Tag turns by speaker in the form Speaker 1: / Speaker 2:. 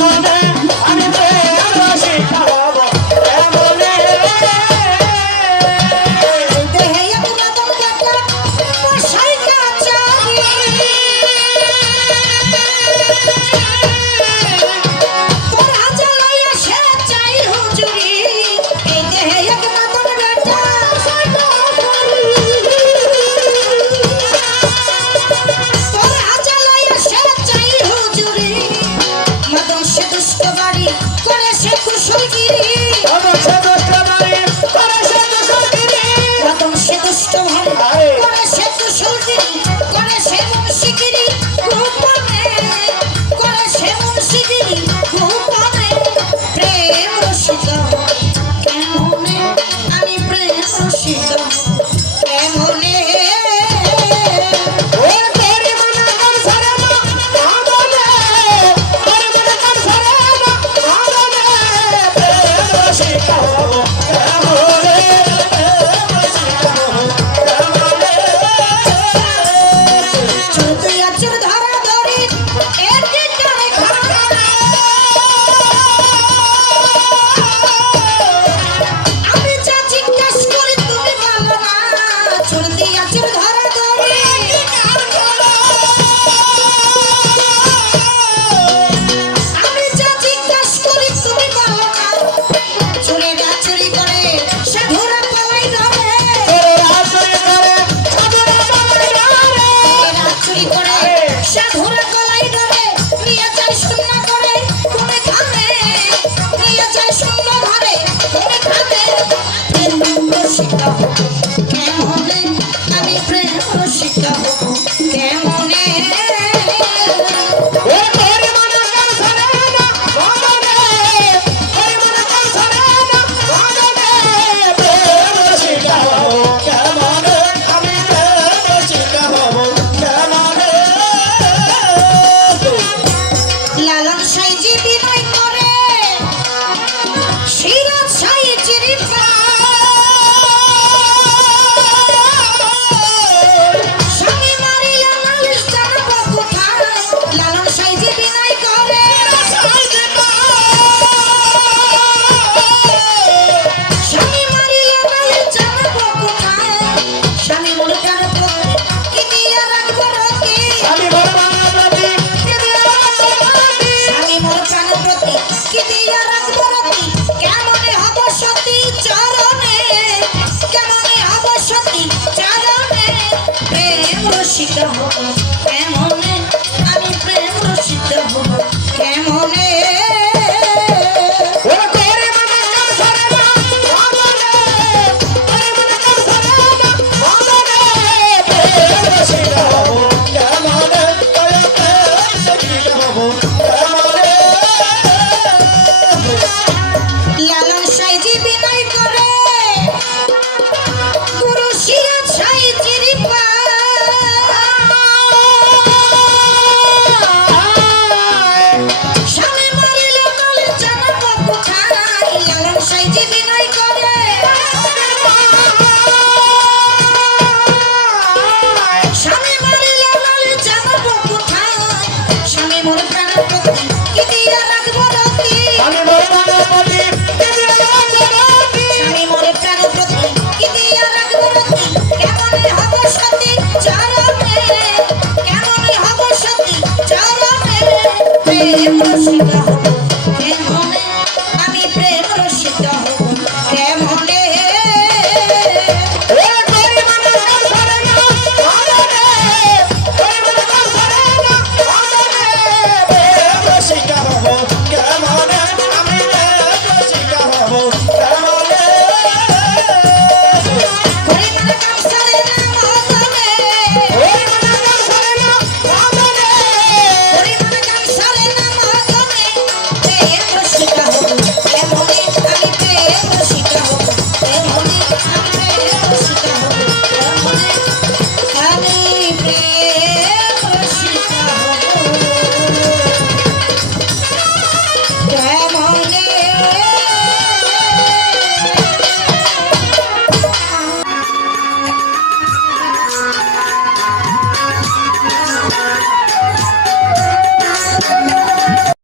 Speaker 1: মনে
Speaker 2: जहाँ এত শিলা